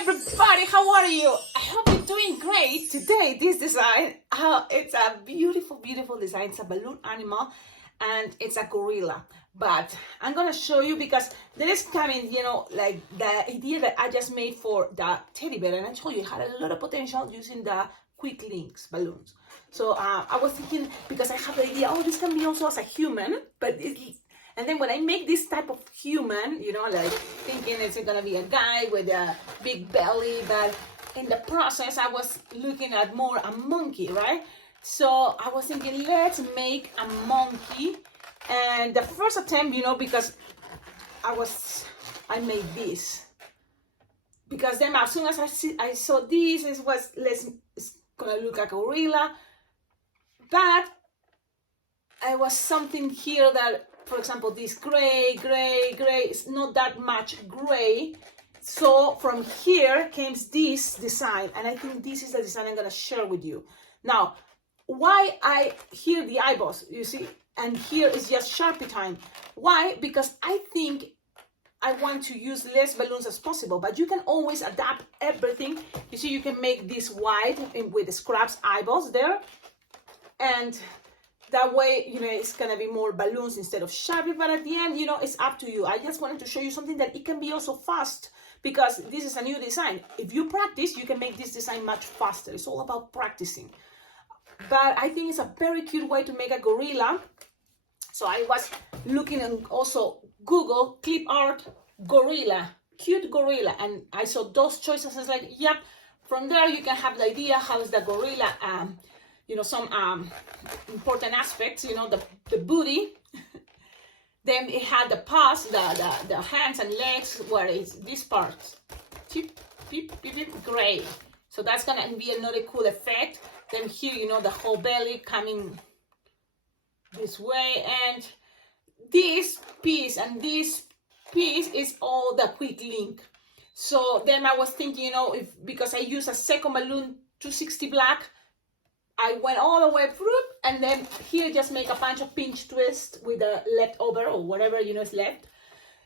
everybody, how are you? I hope you're doing great. Today, this design, it's a beautiful design. It's a balloon animal and it's a gorilla. But I'm gonna show you because there is coming, like the idea that I just made for the teddy bear, and I told you it had a lot of potential using the Quicklink balloons. So I was thinking, because I have the idea, this can be also as a human, but and then when I make this type of human, like thinking it's gonna be a guy with a big belly, but in the process I was looking at more a monkey, right? So I was thinking, let's make a monkey. And the first attempt, because I made this. Because then as soon as I saw this, it's gonna look like a gorilla. But I was something here that, for example, this gray, it's not that much gray. So from here came this design, and I think this is the design I'm gonna share with you. Now, why here the eyeballs, you see, and here is just Sharpie time. Why? Because I think I want to use less balloons as possible, but you can always adapt everything. You see, you can make this wide with the scraps eyeballs there, and that way, it's gonna be more balloons instead of Sharpie, but at the end, it's up to you. I just wanted to show you something that it can be also fast, because this is a new design. If you practice, you can make this design much faster. It's all about practicing. But I think it's a very cute way to make a gorilla. So I was looking and also Google clip art gorilla, cute gorilla, and I saw those choices. I was like, yep. From there, you can have the idea how is the gorilla. Some important aspects, the booty. Then it had the paws, the hands and legs, where is this part, gray. So that's gonna be another cool effect. Then here, the whole belly coming this way, and this piece and this piece is all the Quicklink. So then I was thinking, because I use a second balloon 260 black, I went all the way through, and then here just make a bunch of pinch twist with the leftover or whatever is left.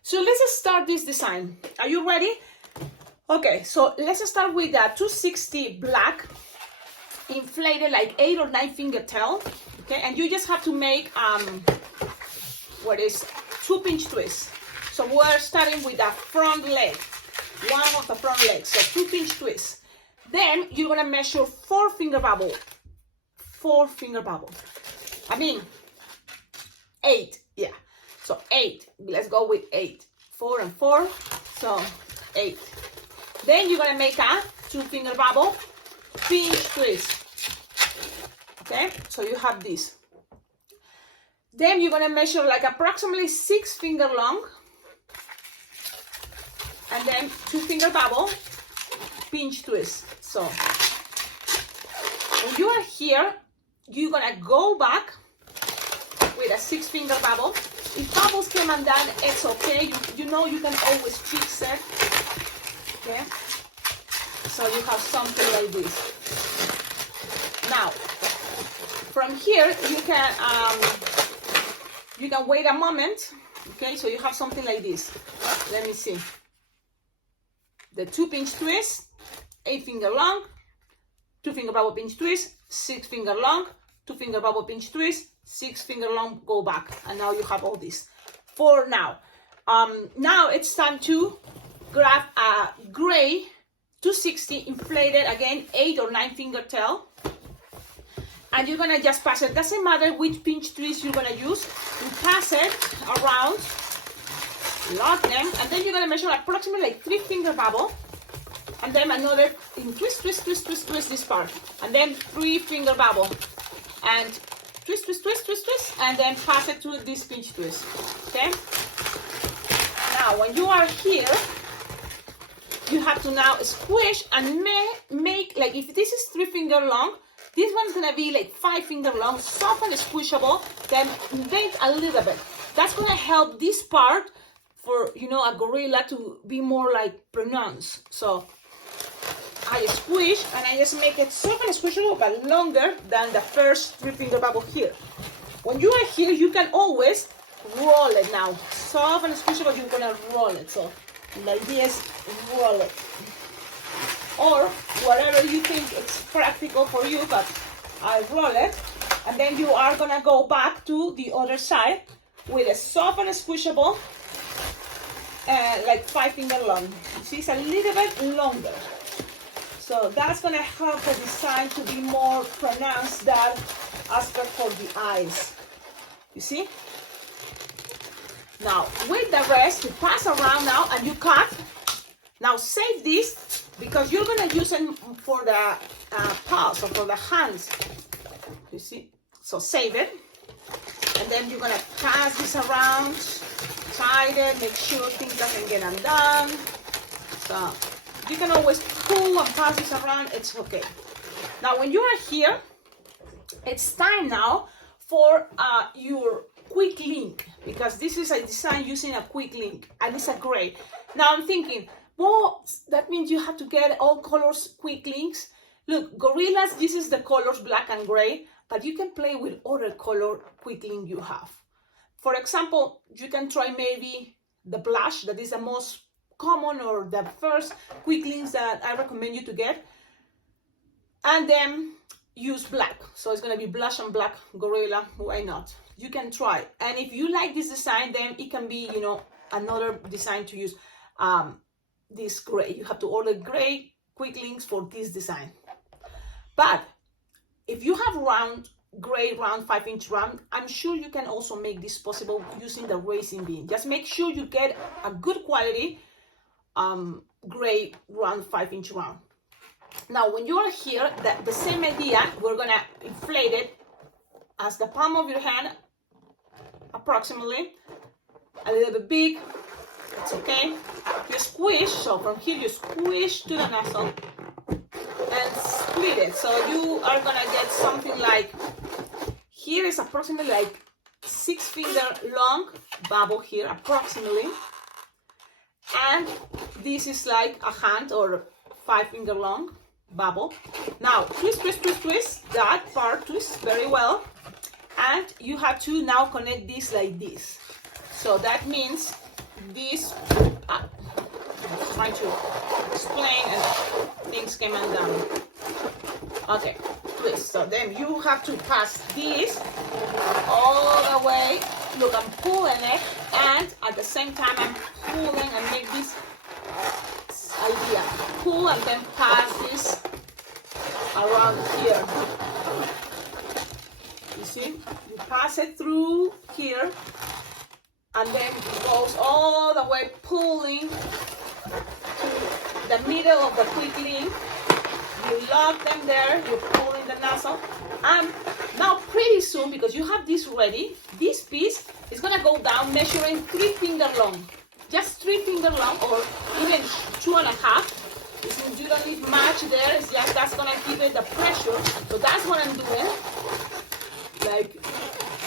So let's just start this design. Are you ready? Okay, so let's start with the 260 black, inflated like 8 or 9 finger tail. Okay, and you just have to make 2 pinch twists. So we're starting with the front leg, one of the front legs. So 2 pinch twists. Then you're gonna measure 4 finger bubble. 4 finger bubble. 8, yeah. So 8, let's go with 8. 4 and 4, so 8. Then you're gonna make a 2 finger bubble, pinch twist. Okay, so you have this. Then you're gonna measure like approximately 6 finger long, and then 2 finger bubble, pinch twist. So when you are here, you're gonna go back with a 6 finger bubble. If bubbles came undone, it's okay. You can always fix it. Okay, so you have something like this. Now, from here you can wait a moment. Okay, so you have something like this. Let me see. The 2 pinch twist, 8 finger long, 2 finger bubble pinch twist, 6 finger long, 2 finger bubble pinch twist, 6 finger long, go back, and now you have all this. For now, now it's time to grab a gray 260 inflated, again 8 or 9 finger tail, and you're gonna just pass it. Doesn't matter which pinch twist you're gonna use. You pass it around, lock them, and then you're gonna measure approximately like 3 finger bubble. And then another twist this part, and then 3 finger bubble, and twist, and then pass it to this pinch twist. Okay. Now, when you are here, you have to now squish and make like, if this is 3 finger long, this one's gonna be like 5 finger long, soft and squishable. Then bend a little bit. That's gonna help this part for a gorilla to be more like pronounced. So I squish and I just make it soft and squishable, but longer than the first 3 finger bubble here. When you are here, you can always roll it now. Soft and squishable, you're gonna roll it. So like this, roll it. or whatever you think it's practical for you, but I'll roll it. And then you are gonna go back to the other side with a soft and squishable, like 5 finger long. You see, it's a little bit longer. So that's gonna help the design to be more pronounced, that aspect for the eyes. You see? Now, with the rest, you pass around now and you cut. Now save this because you're gonna use it for the paws or for the hands. You see? So save it. And then you're gonna pass this around, tighten it, make sure things doesn't get undone. So you can always pull and pass this around, it's okay. Now when you are here, it's time now for your Quicklink, because this is a design using a Quicklink and it's a gray. Now I'm thinking, well, that means you have to get all colors Quicklinks. Look, Gorillas uses the colors black and gray, but you can play with other color Quicklink you have. For example, you can try maybe the blush, that is the most common or the first Quicklinks that I recommend you to get, and then use black. So it's gonna be blush and black Gorilla, why not? You can try. And if you like this design, then it can be, you know, another design to use. This gray, you have to order gray Quicklinks for this design. But if you have round, gray round, 5-inch round, I'm sure you can also make this possible using the racing bean. Just make sure you get a good quality gray round, 5-inch round. Now when you are here, the same idea, we're gonna inflate it as the palm of your hand, approximately, a little bit big, it's okay. You squish, so from here you squish to the nozzle and split it. So you are gonna get something like, here is approximately like 6 finger long bubble here, approximately. And this is like a hand or 5 finger long bubble. Now twist, twist, twist, twist, that part twist very well. And you have to now connect this like this. So that means this, I'm trying to explain and things came undone. Okay, twist. So then you have to pass this all the way. Look, I'm pulling it, and at the same time I'm pulling and make this idea. Pull and then pass this around here. You see? You pass it through here, and then it goes all the way, pulling to the middle of the Quicklink. You lock them there, you're pulling the nozzle, and now pretty soon, because you have this ready, this piece is gonna go down measuring 3 finger long. Just 3 finger long, or even 2.5. You don't need much there, it's just that's gonna give it the pressure. So that's what I'm doing. Like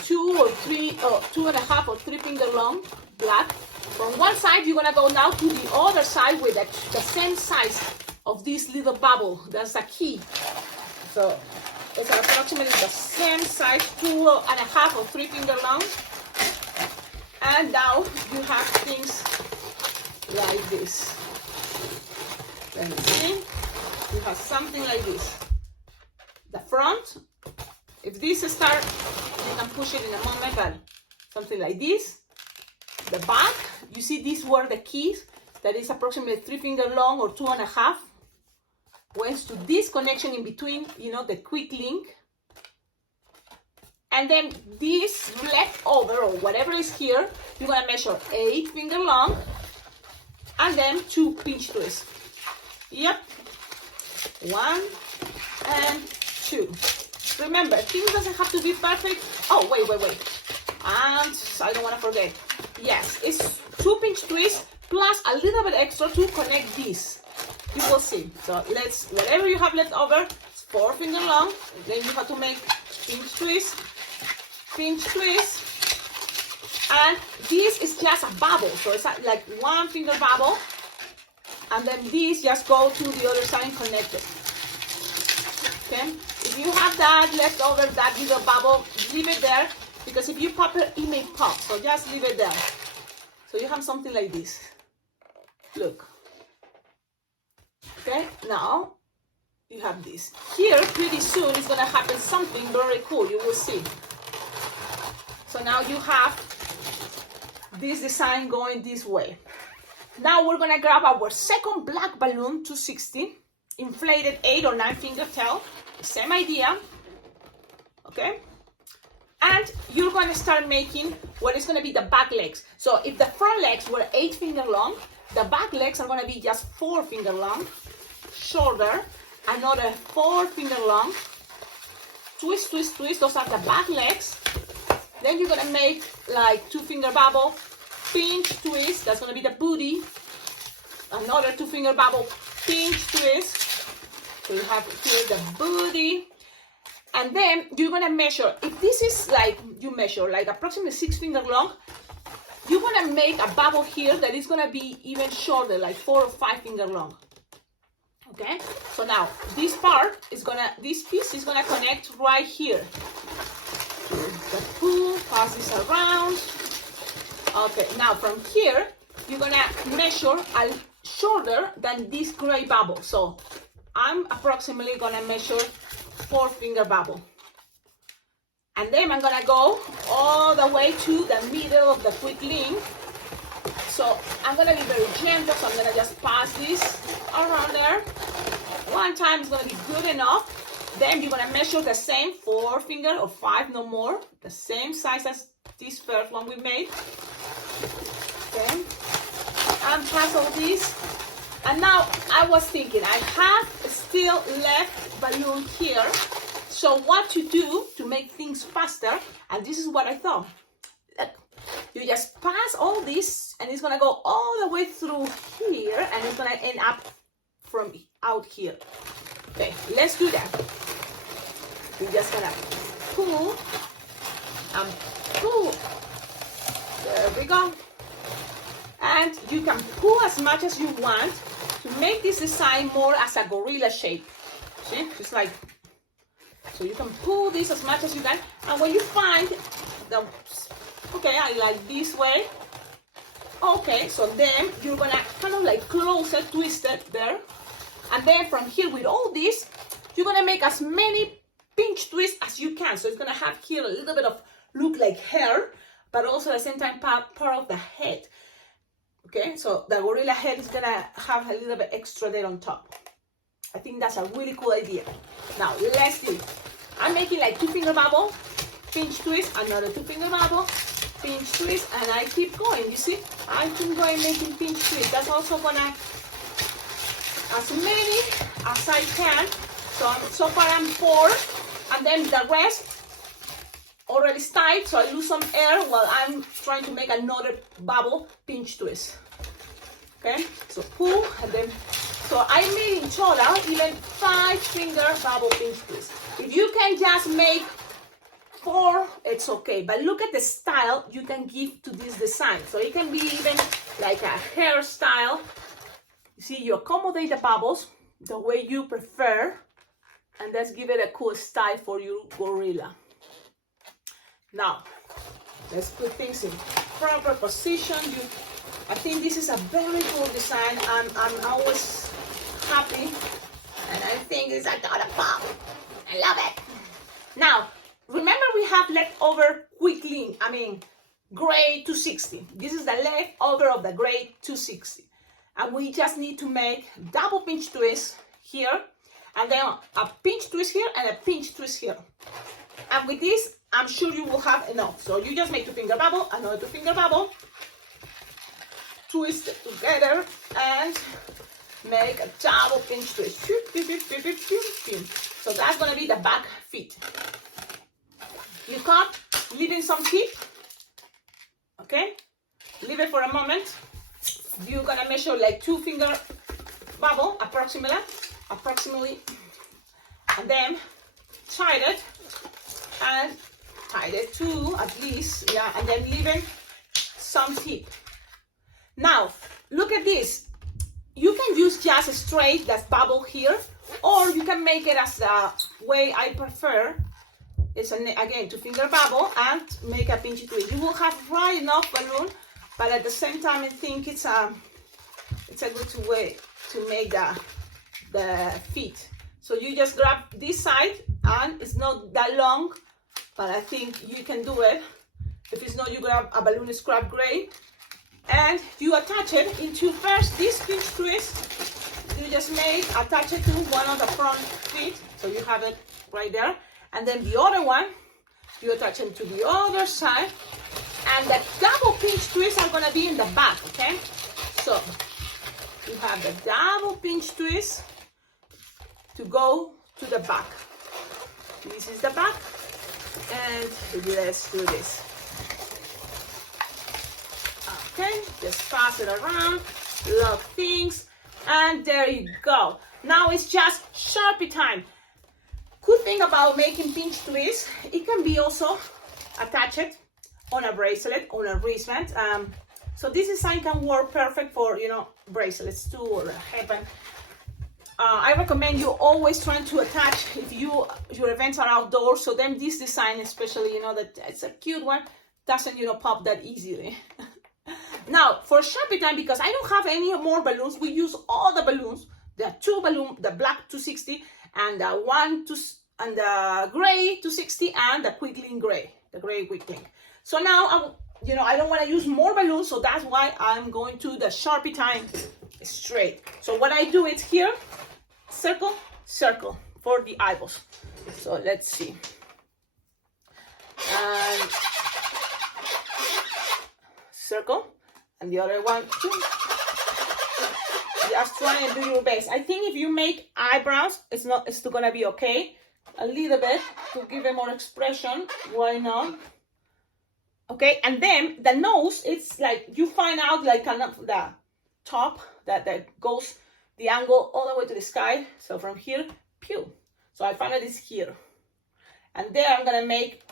2 or 3 or 2.5 or 3 finger long black. From one side you're gonna go now to the other side with the same size of this little bubble. That's the key. So it's approximately the same size, 2.5 or 3 finger long. And now you have things like this. Let me see. You have something like this. The front, if this starts, you can push it in a moment, but something like this. The back, you see these were the keys, that is approximately 3 finger long or 2.5. Went to this connection in between, you know, the Quicklink. And then this leftover or whatever is here, you're gonna measure 8 finger long and then 2 pinch twists. Yep, 1 and 2. Remember, things doesn't have to be perfect. Oh, wait. And I don't want to forget. Yes, it's 2 pinch twists plus a little bit extra to connect this. You will see. So let's, whatever you have left over, it's 4 finger long. Then you have to make pinch twist, and this is just a bubble. So it's like 1 finger bubble, and then these just go to the other side and connect it. Okay. If you have that left over, that little bubble, leave it there, because if you pop it, it may pop. So just leave it there. So you have something like this. Look. Okay, now you have this. Here, pretty soon, is gonna happen something very cool, you will see. So now you have this design going this way. Now we're gonna grab our second black balloon, 260, inflated 8 or 9 finger tail, same idea, okay? And you're gonna start making what is gonna be the back legs. So if the front legs were 8 finger long, the back legs are gonna be just 4 finger long, shoulder, another 4 finger long, twist, twist, twist, those are the back legs. Then you're gonna make like 2 finger bubble, pinch, twist, that's gonna be the booty, another 2 finger bubble, pinch, twist, so you have here the booty, and then you're gonna measure, if this is like, you measure like approximately 6 finger long, you're gonna make a bubble here that is gonna be even shorter, like 4 or 5 finger long. Okay, so now this part is gonna, this piece is gonna connect right here. The pull, pass this around. Okay, now from here, you're gonna measure a shorter than this gray bubble. So I'm approximately gonna measure 4 finger bubble. And then I'm gonna go all the way to the middle of the Quicklink. So I'm gonna be very gentle, so I'm gonna just pass this around there. One time is gonna be good enough. Then you're gonna measure the same 4 finger or 5, no more, the same size as this first one we made. Okay, and pass all this. And now I was thinking, I have still left balloon here. So what to do to make things faster, and this is what I thought. You just pass all this, and it's gonna go all the way through here, and it's gonna end up from out here. Okay, let's do that. We're just gonna pull and pull. There we go. And you can pull as much as you want to make this design more as a gorilla shape. See, it's like, so you can pull this as much as you can, and when you find the, okay, I like this way. Okay, so then you're gonna kind of like close it, twist it there, and then from here with all this, you're gonna make as many pinch twists as you can. So it's gonna have here a little bit of look like hair, but also at the same time part of the head. Okay, so the gorilla head is gonna have a little bit extra there on top. I think that's a really cool idea. Now let's do it. I'm making like 2 finger bubble, pinch twist, another 2 finger bubble, pinch twist, and I keep going. You see, I keep going making pinch twist. That's also gonna as many as I can. So far I'm 4, and then the rest already tied, so I lose some air while I'm trying to make another bubble pinch twist. Okay, so pull, and then, so I made in total even 5 finger bubble pinch twist. If you can just make 4, it's okay, but look at the style you can give to this design. So it can be even like a hairstyle. You see, you accommodate the bubbles the way you prefer, and let's give it a cool style for your gorilla. Now, let's put things in proper position. I think this is a very cool design, and I'm always happy, and I think it's a lot of fun. I love it. Now, remember we have leftover Quicklink, gray 260. This is the leftover of the gray 260. And we just need to make double pinch twist here, and then a pinch twist here and a pinch twist here. And with this, I'm sure you will have enough. So you just make 2 finger bubble, another 2 finger bubble, twist it together, and make a double pinch twist. So that's gonna be the back feet. You cut, leaving some tip. Okay, leave it for a moment. You're gonna measure like 2 finger bubble approximately, and then tie it, and tie it too, at least, yeah, and then leaving some tip. Now, look at this. You can use just straight that bubble here, or you can make it as the way I prefer. It's again 2 finger bubble and make a pinch twist. You will have right enough balloon, but at the same time I think it's a good way to make the feet. So you just grab this side, and it's not that long, but I think you can do it. If it's not, you grab a balloon scrap gray, and you attach it into first this pinch twist. You just attach it to one of the front feet, so you have it right there, and then the other one, you attach it to the other side, and the double pinch twists are gonna be in the back, okay? So you have the double pinch twist to go to the back. This is the back, and let's do this. Okay, just pass it around, lock things, and there you go. Now it's just Sharpie time. Good thing about making pinch twists, it can be also attached on a bracelet, on a wristband. So this design can work perfect for, you know, bracelets too, or a headband. I recommend you always trying to attach if your events are outdoors. So then this design, especially, you know, that it's a cute one, doesn't, you know, pop that easily. Now for Sharpie time, because I don't have any more balloons, we use all the balloons. There are two balloons, the black 260 and the the gray 260 and the Quicklink gray, the gray Quicklink. So now I don't want to use more balloons, so that's why I'm going to the Sharpie time straight. So what I do is here, circle, circle for the eyeballs. So let's see. And circle, and the other one too. Just try and do your best. I think if you make eyebrows, it's still gonna be okay. A little bit to give it more expression. Why not? Okay, and then the nose, it's like you find out like kind of the top that goes the angle all the way to the sky. So from here, pew. So I find it is here, and there I'm gonna make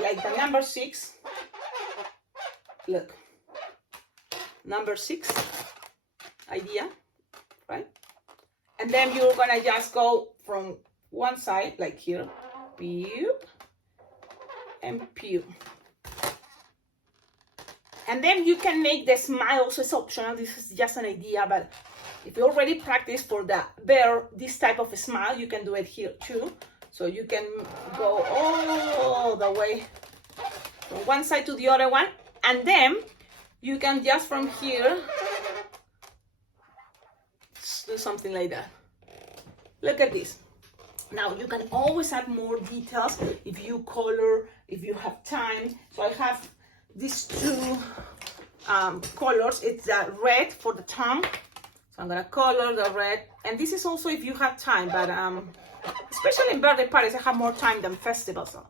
like the number 6. Look, number 6 idea, right? And then you're gonna just go from one side, like here, pew, and pew. And then you can make the smiles. It's optional. This is just an idea, but if you already practice for this type of a smile, you can do it here too. So you can go all the way from one side to the other one, and then you can just from here do something like that. Look at this. Now you can always add more details if you color, if you have time. So I have these two colors. It's the red for the tongue. So I'm gonna color the red, and this is also if you have time, but especially in birthday parties, I have more time than festivals. So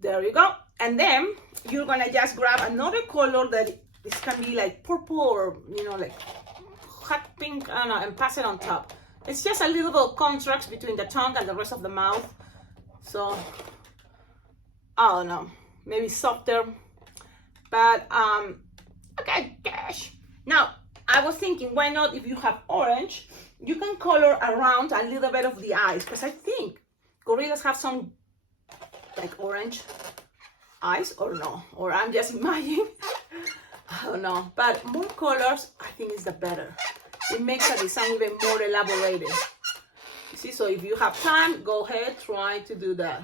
there you go. And then you're gonna just grab another color that this can be like purple or, you know, like hot pink, I don't know, and pass it on top. It's just a little bit of contrast between the tongue and the rest of the mouth. So I don't know, maybe softer, but okay, gosh. Now I was thinking, why not, if you have orange, you can color around a little bit of the eyes, because I think gorillas have some like orange eyes, or no, or I'm just imagining. I don't know, but more colors I think is the better. It makes the design even more elaborated. You see, so if you have time, go ahead, try to do that.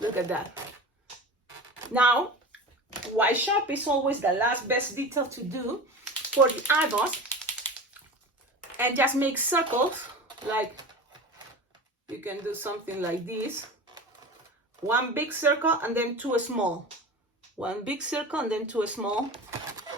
Look at that. Now, why Sharpie is always the last best detail to do for the eyeballs, and just make circles, like you can do something like this. One big circle and then two small. One big circle and then two small,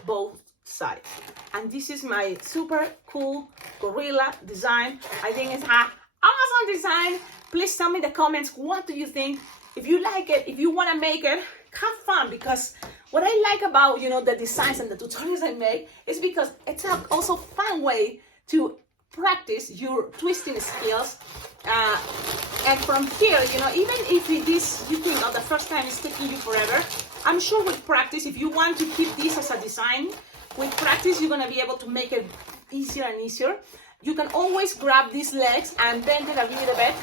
both sides. And this is my super cool gorilla design. I think it's an awesome design. Please tell me in the comments, what do you think? If you like it, if you want to make it, have fun, because what I like about, you know, the designs and the tutorials I make is because it's also fun way to practice your twisting skills. And from here, you know, even if this, you think, oh, the first time is taking you forever, I'm sure with practice, if you want to keep this as a design, with practice, you're going to be able to make it easier and easier. You can always grab these legs and bend it a little bit,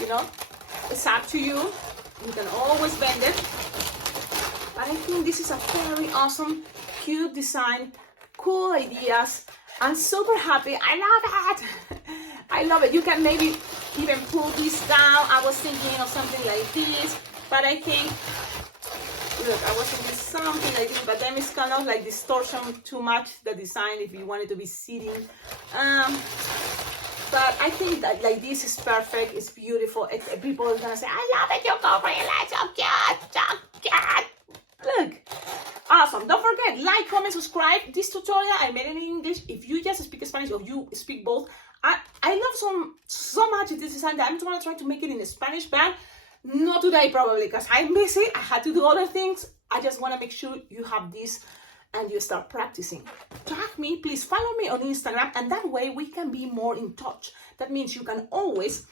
you know, it's up to you. You can always bend it. But I think this is a very awesome, cute design, cool ideas. I'm super happy. I love it. I love it. You can maybe even pull this down. I was thinking of something like this, but I think, look, I was thinking something like this, but then it's kind of like distortion too much, the design, if you want it to be sitting. But I think that like this is perfect. It's beautiful. People are gonna say, I love it. You're covering it. So cute. So cute. Look. Awesome. Don't forget, like, comment, subscribe. This tutorial, I made it in English. If you just speak Spanish or you speak both, I love so much this design that I'm gonna try to make it in Spanish, but not today probably because I'm busy. I had to do other things. I just want to make sure you have this and you start practicing. Tag me, please follow me on Instagram, and that way we can be more in touch. That means you can always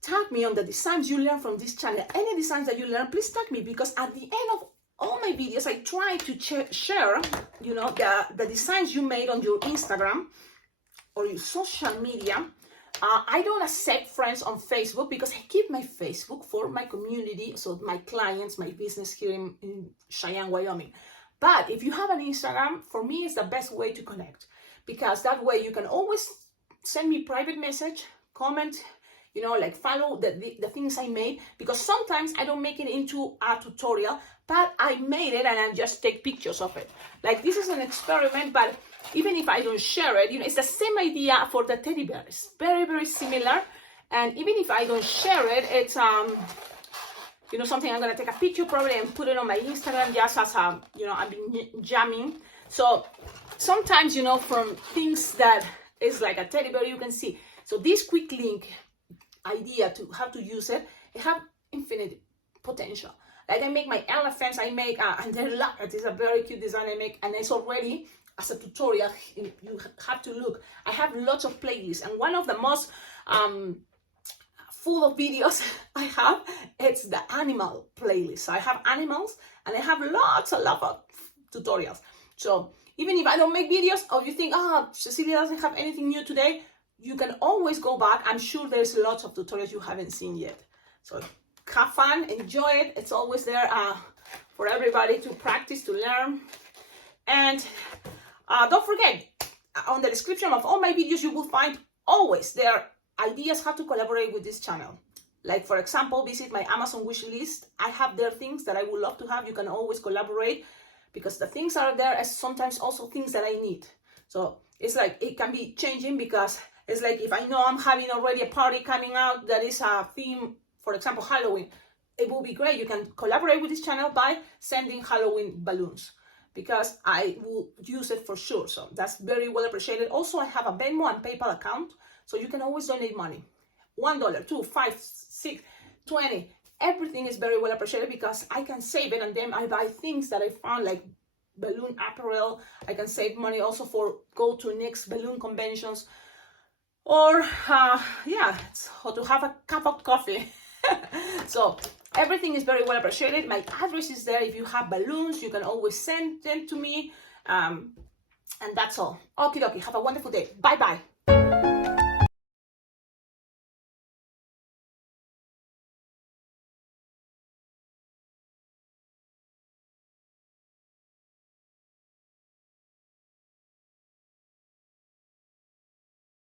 tag me on the designs you learn from this channel. Any designs that you learn, please tag me, because at the end of all my videos, I try to share, you know, the designs you made on your Instagram or your social media. I don't accept friends on Facebook because I keep my Facebook for my community, so my clients, my business here in Cheyenne, Wyoming. But if you have an Instagram, for me, it's the best way to connect, because that way you can always send me private message, comment, you know, like follow the things I made, because sometimes I don't make it into a tutorial, but I made it and I just take pictures of it. Like this is an experiment, but even if I don't share it, you know, it's the same idea for the teddy bear. It's very, very similar. And even if I don't share it, it's, you know, something I'm going to take a picture probably and put it on my Instagram just as a, you know, I've been jamming. So sometimes, you know, from things that is like a teddy bear, you can see. So this Quicklink idea to how to use it, it have infinite potential. Like I make my elephants, I make, and they're like, it is a very cute design I make, and it's already, as a tutorial, you have to look. I have lots of playlists, and one of the most full of videos I have, it's the animal playlist. So I have animals, and I have a lot of tutorials. So even if I don't make videos, or you think, Cecilia doesn't have anything new today, you can always go back. I'm sure there's lots of tutorials you haven't seen yet. So have fun, enjoy it. It's always there for everybody to practice, to learn. And don't forget, on the description of all my videos, you will find always there ideas how to collaborate with this channel. Like, for example, visit my Amazon wish list. I have there things that I would love to have. You can always collaborate, because the things are there as sometimes also things that I need. So it's like it can be changing, because it's like if I know I'm having already a party coming out that is a theme, for example, Halloween, it will be great. You can collaborate with this channel by sending Halloween balloons, because I will use it for sure. So that's very well appreciated. Also, I have a Venmo and PayPal account, so you can always donate money. $1, $2, $5, $6, $20. Everything is very well appreciated, because I can save it, and then I buy things that I found, like balloon apparel. I can save money also for go to next balloon conventions, or or to have a cup of coffee. So everything is very well appreciated. My address is there. If you have balloons, you can always send them to me. And that's all. Okie dokie. Have a wonderful day. Bye bye.